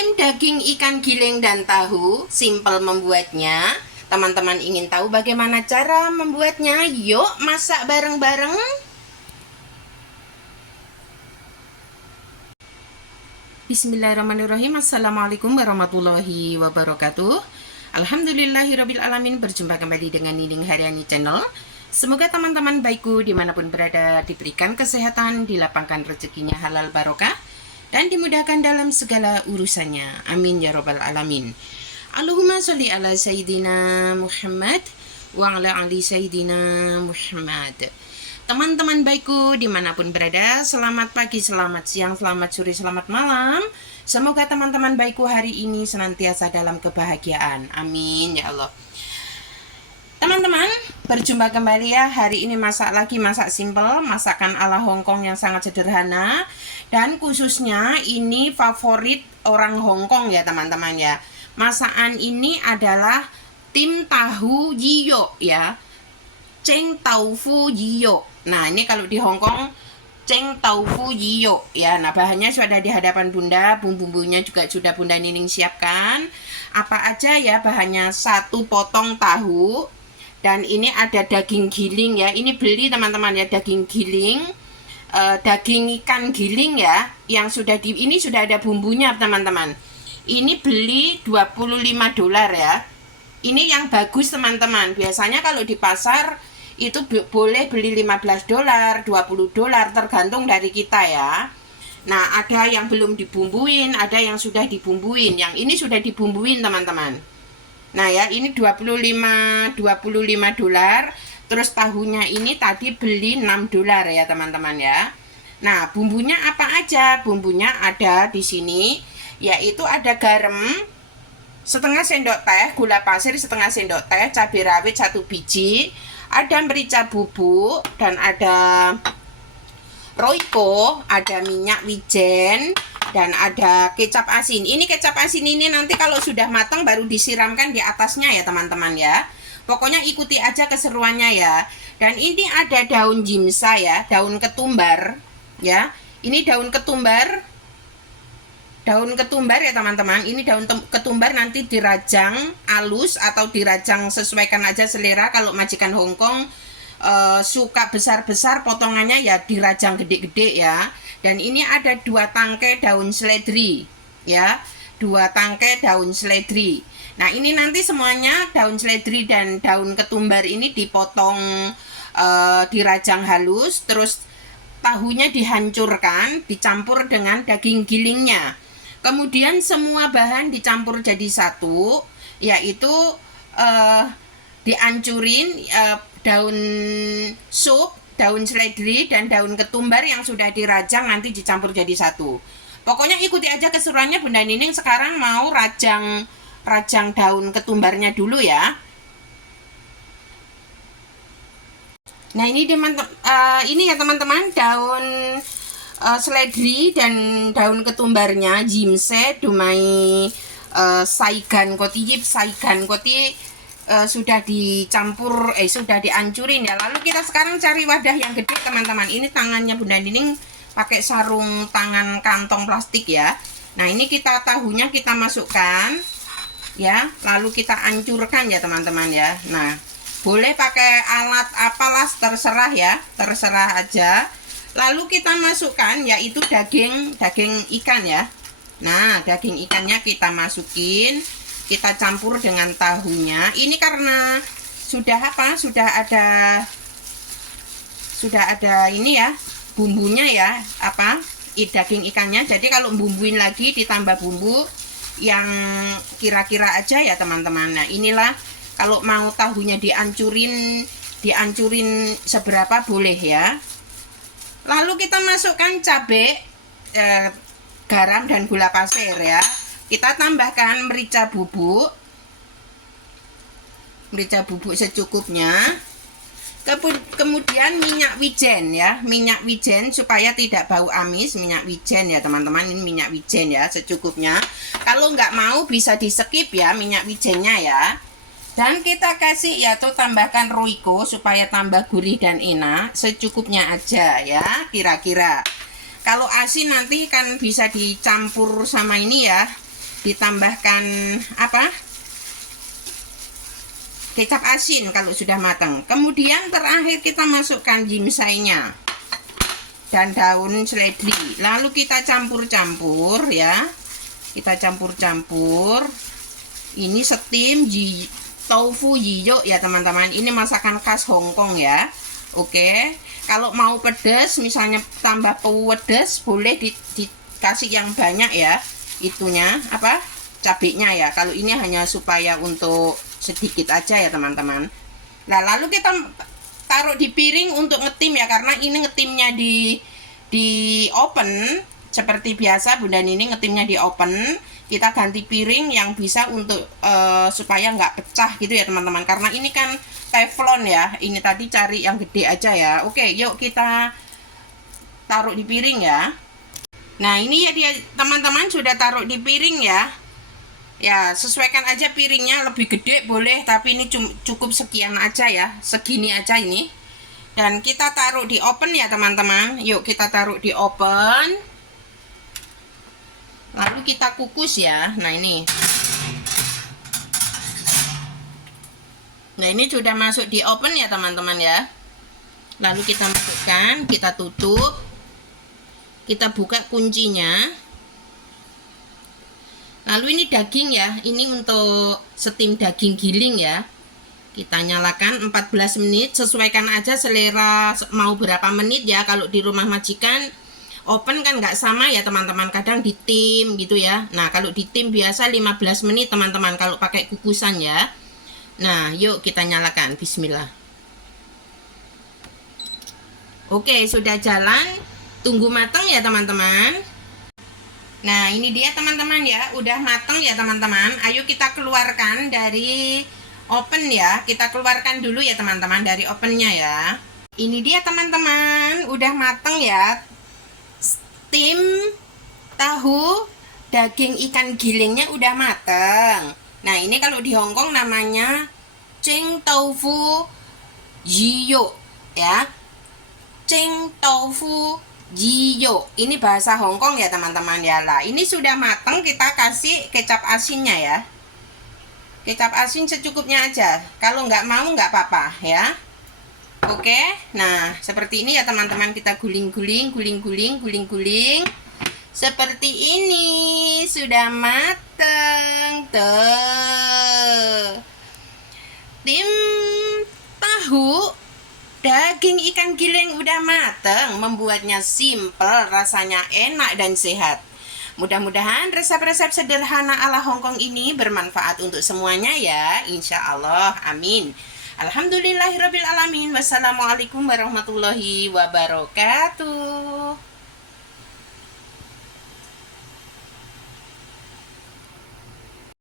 Tim daging ikan giling dan tahu, simple membuatnya. Teman-teman ingin tahu bagaimana cara membuatnya? Yuk masak bareng-bareng. Bismillahirrahmanirrahim. Assalamualaikum warahmatullahi wabarakatuh. Alhamdulillahirrabbilalamin. Berjumpa kembali dengan Nining Haryani Channel. Semoga teman-teman baikku dimanapun berada diberikan kesehatan, dilapangkan rezekinya halal barokah, dan dimudahkan dalam segala urusannya. Amin ya robbal alamin. Allahumma sholli ala Sayyidina Muhammad wa ala ali Sayyidina Muhammad. Teman-teman baikku dimanapun berada, selamat pagi, selamat siang, selamat sore, selamat malam. Semoga teman-teman baikku hari ini senantiasa dalam kebahagiaan. Amin ya Allah. Teman-teman, berjumpa kembali ya. Hari ini masak lagi, masak simple, masakan ala Hongkong yang sangat sederhana. Dan khususnya ini favorit orang Hongkong ya teman-teman ya. Masakan ini adalah tim tahu yiyo ya. Cheng Taufu Yiyo. Nah, ini kalau di Hongkong Cheng Taufu Yiyo ya. Nah, bahannya sudah di hadapan Bunda, bumbu-bumbunya juga sudah Bunda Nining siapkan. Apa aja ya bahannya? 1 potong tahu. Dan ini ada daging giling ya. Ini beli teman-teman ya, daging giling. Daging ikan giling ya, yang sudah ini sudah ada bumbunya teman-teman. Ini beli $25 ya. Ini yang bagus teman-teman. Biasanya kalau di pasar itu boleh beli $15, $20, tergantung dari kita ya. Nah, ada yang belum dibumbuin, ada yang sudah dibumbuin. Yang ini sudah dibumbuin teman-teman. Nah ya, ini $25. Terus tahunya ini tadi beli $6 ya teman-teman ya. Nah, bumbunya apa aja? Bumbunya ada di sini, yaitu ada garam setengah sendok teh, gula pasir setengah sendok teh, cabai rawit 1 biji, ada merica bubuk, dan ada roiko, ada minyak wijen, dan ada kecap asin. Ini kecap asin ini nanti kalau sudah matang baru disiramkan di atasnya ya teman-teman ya. Pokoknya ikuti aja keseruannya ya. Dan ini ada daun jimsa ya, daun ketumbar ya. Ini daun ketumbar. Daun ketumbar ya teman-teman. Ini daun ketumbar nanti dirajang halus atau dirajang, sesuaikan aja selera. Kalau majikan Hongkong suka besar-besar potongannya ya dirajang gede-gede ya. Dan ini ada 2 tangkai daun seledri ya, 2 tangkai daun seledri. Nah, ini nanti semuanya daun seledri dan daun ketumbar ini dipotong, dirajang halus. Terus tahunya dihancurkan, dicampur dengan daging gilingnya. Kemudian semua bahan dicampur jadi satu, yaitu dihancurin daun sup, daun seledri, dan daun ketumbar yang sudah dirajang nanti dicampur jadi satu. Pokoknya ikuti aja keseruannya. Bunda Nining sekarang mau rajang daun ketumbarnya dulu ya. Nah, ini ini ya teman-teman, daun seledri dan daun ketumbarnya jimse dumai saigan koti yip saigan koti sudah dicampur, sudah dihancurin ya. Lalu kita sekarang cari wadah yang gede teman-teman. Ini tangannya Bunda Nining pakai sarung tangan kantong plastik ya. Nah, ini kita tahunya kita masukkan ya, lalu kita hancurkan ya teman-teman ya. Nah, boleh pakai alat apalah, terserah ya, terserah aja. Lalu kita masukkan yaitu daging ikan ya. Nah, daging ikannya kita masukin, kita campur dengan tahunya. Ini karena sudah ada ini ya, bumbunya ya, daging ikannya. Jadi kalau bumbuin lagi ditambah bumbu yang kira-kira aja ya teman-teman. Nah, inilah kalau mau tahunya dihancurin seberapa boleh ya. Lalu kita masukkan cabai, garam, dan gula pasir ya. Kita tambahkan merica bubuk secukupnya. Kemudian minyak wijen ya, minyak wijen supaya tidak bau amis. Minyak wijen ya teman-teman, ini minyak wijen ya secukupnya. Kalau nggak mau bisa di skip ya minyak wijennya ya. Dan kita kasih yaitu tambahkan roiko supaya tambah gurih dan enak, secukupnya aja ya kira-kira. Kalau asin nanti kan bisa dicampur sama ini ya, ditambahkan apa? Kecap asin kalau sudah matang. Kemudian terakhir kita masukkan jimsainya dan daun seledri. Lalu kita campur-campur ya. Kita campur-campur. Ini steam tofu jiyo ya teman-teman. Ini masakan khas Hong Kong ya. Oke. Kalau mau pedas, misalnya tambah pedas, boleh dikasih yang banyak ya. Itunya apa? Cabenya ya. Kalau ini hanya supaya untuk sedikit aja ya teman-teman. Nah, lalu kita taruh di piring untuk ngetim ya, karena ini ngetimnya di oven seperti biasa. Bunda Nining ngetimnya di oven. Kita ganti piring yang bisa untuk supaya nggak pecah gitu ya teman-teman, karena ini kan teflon ya. Ini tadi cari yang gede aja ya. Oke, yuk kita taruh di piring ya. Nah, ini ya dia teman-teman, sudah taruh di piring ya. Ya, sesuaikan aja piringnya, lebih gede boleh, tapi ini cukup sekian aja ya, segini aja ini. Dan kita taruh di oven ya teman-teman. Yuk kita taruh di oven. Lalu kita kukus ya. Nah ini. Nah ini sudah masuk di oven ya teman-teman ya. Lalu kita masukkan, kita tutup. Kita buka kuncinya. Lalu ini daging ya, ini untuk steam daging giling ya. Kita nyalakan 14 menit, sesuaikan aja selera mau berapa menit ya. Kalau di rumah majikan oven kan nggak sama ya teman-teman, kadang di tim gitu ya. Nah kalau di tim biasa 15 menit teman-teman kalau pakai kukusan ya. Nah yuk kita nyalakan, bismillah. Oke, sudah jalan, tunggu matang ya teman-teman. Nah ini dia teman-teman ya, udah mateng ya teman-teman. Ayo kita keluarkan dari oven ya. Kita keluarkan dulu ya teman-teman dari ovennya ya. Ini dia teman-teman, udah mateng ya. Steam tahu daging ikan gilingnya udah mateng. Nah ini kalau di Hong Kong namanya Cheng tofu jiyo ya. Cheng tofu jiyo, ini bahasa Hong Kong ya teman-teman ya. Lah ini sudah matang, kita kasih kecap asinnya ya. Kecap asin secukupnya aja, kalau nggak mau nggak apa-apa ya. Oke, nah seperti ini ya teman-teman, kita guling-guling, guling-guling. Seperti ini sudah mateng tuh. Tim tahu daging ikan giling udah mateng, membuatnya simple, rasanya enak dan sehat. Mudah-mudahan resep-resep sederhana ala Hong Kong ini bermanfaat untuk semuanya ya, insya Allah, amin. Alhamdulillahirrabbilalamin. Wassalamualaikum warahmatullahi wabarakatuh.